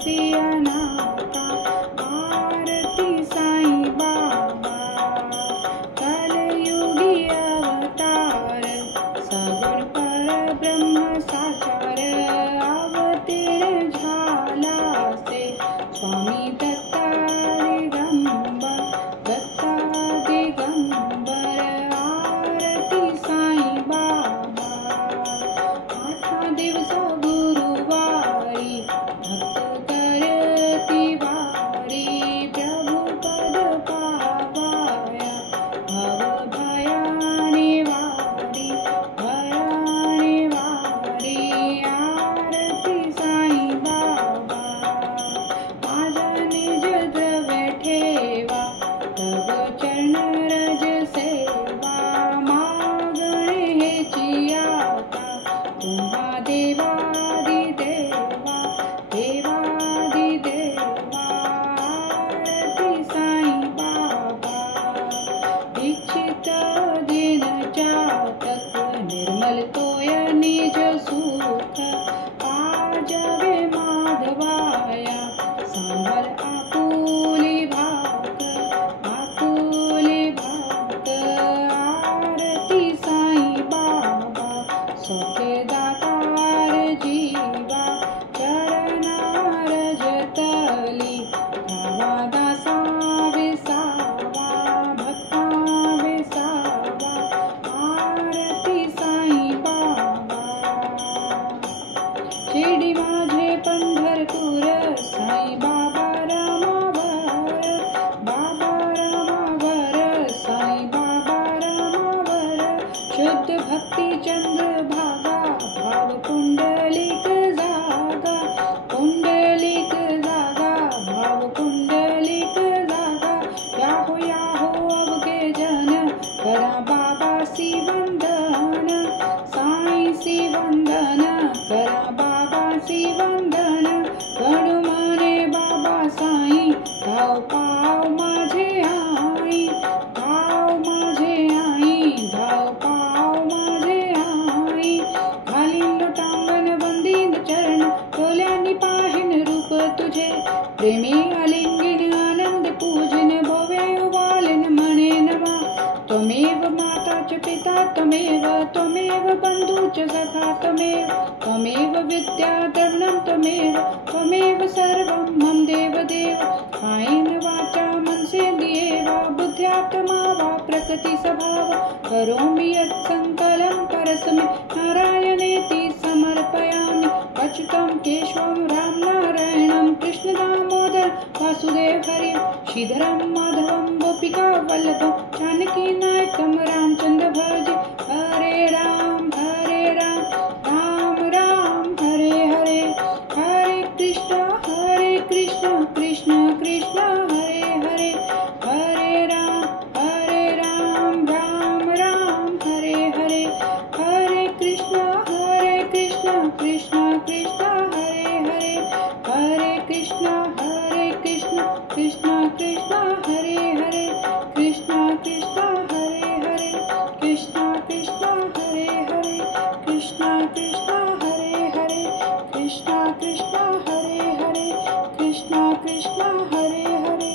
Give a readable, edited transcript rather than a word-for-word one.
सिया नाथा, आरती साईं बाबा। कलयुगी अवतार, सगुण पर ब्रह्म साकार, अवतीर्ण झाला से स्वामी दत्ता दिगंबर, दत्ता दिगंबर। आरती साईं बाबा। आठा दिवस गुरुवारी, भक्त करती वारी, प्रभु पद पावाया, भव भयाने वारी, भयाने वारी। आरती साईं बाबा। माझा निज द्रव्य ठेवा, तव चरण रज सेवा, मागणे हेची आता, तुम्हा देवादिदेवा, देवादिदेवा। आरती साईं बाबा। दीक्षित दिन चातक, निर्मल तोय निज सुख, पाजवे माधवाया, सांभाळ आपुली भाक, आपुली भाक। आरती साईं बाबा। सौख्य दातार जीवा, चरणार जतली, धावा दासा विसावा, भक्ता विसावा। आरती साईं बाबा। शिर्डी माझे पंढरपूर, साईं बाबा रामावर, बाबा रामावर, साईं बाबा रामावर। शुद्ध भक्ती चंद्रभागा, भाव पुंडलिक जागा, पुंडलिक जागा, भाव पुंडलिक जागा। याहो अवघे जन, करा बाबासी वंदन, साईंसी वंदन, करा बाबासी वंदन। गण माने बाबा साईं, धाव पाव माझे आई, धाव माझे आई, धाव पाव माझे आई। घालीन लोटांगण वंदीन चरण, डोल्यांनी पाहिन रूप तुझे, प्रेमी आलिंगन आनंद पूजन, भोवे उवालन म्हणे नवा। त्वमेव माता च पिता त्वमेव, त्वमेव बंधू च सखा त्वमेव, त्वमेव विद्या द्रविणं त्वमेव, त्वमेव सर्वं मम देवदेव। कायेन वाचा मनसेन्द्रियेर्वा, बुद्ध्यात्मा वा प्रकृति स्वभाव, करोमि यत् सकलं परस्मै, नारायणेति समर्पयामि। अच्युतं केशवं राम नारायणं, कृष्ण दामोदर वासुदेव हरि, श्रीधरं माधवं गोपिका वल्लभं, जानकी नायकं रामचंद्र भज। हरे राम, राम राम, हरे हरे, हरे कृष्ण, कृष्ण कृष्ण, हरे हरे, हरे राम, राम राम, हरे हरे, हरे कृष्ण, कृष्ण कृष्ण, हरे हरे, हरे कृष्ण, कृष्ण कृष्ण, हरे हरे, कृष्ण कृष्ण, हरे हरे, कृष्ण कृष्ण, हरे हरे, कृष्ण कृष्ण, हरे हरे, कृष्ण कृष्ण, हरे हरे, कृष्ण कृष्ण, हरे हरे।